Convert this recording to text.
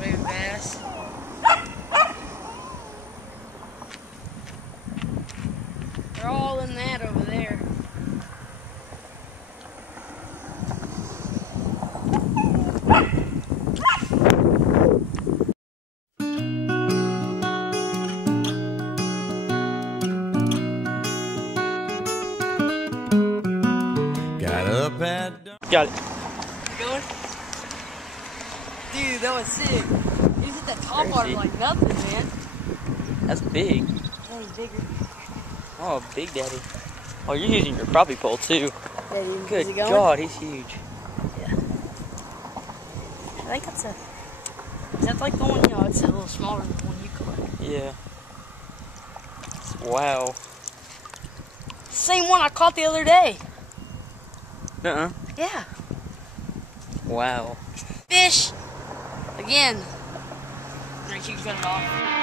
Baby bass. They're all in that over there. Got it. You going? Dude, that was sick. You hit that top water like nothing, man. That's big. Yeah, he's bigger. Oh, Big Daddy. Oh, you're using your crappie pole too. Daddy, Good is he going? God, he's huge. Yeah. I think that's a... Is that like the one, you know, it's a little smaller than the one you caught. Yeah. Wow. Same one I caught the other day. Uh-uh. Yeah. Wow. Fish! Again. Alright, you can cut it off.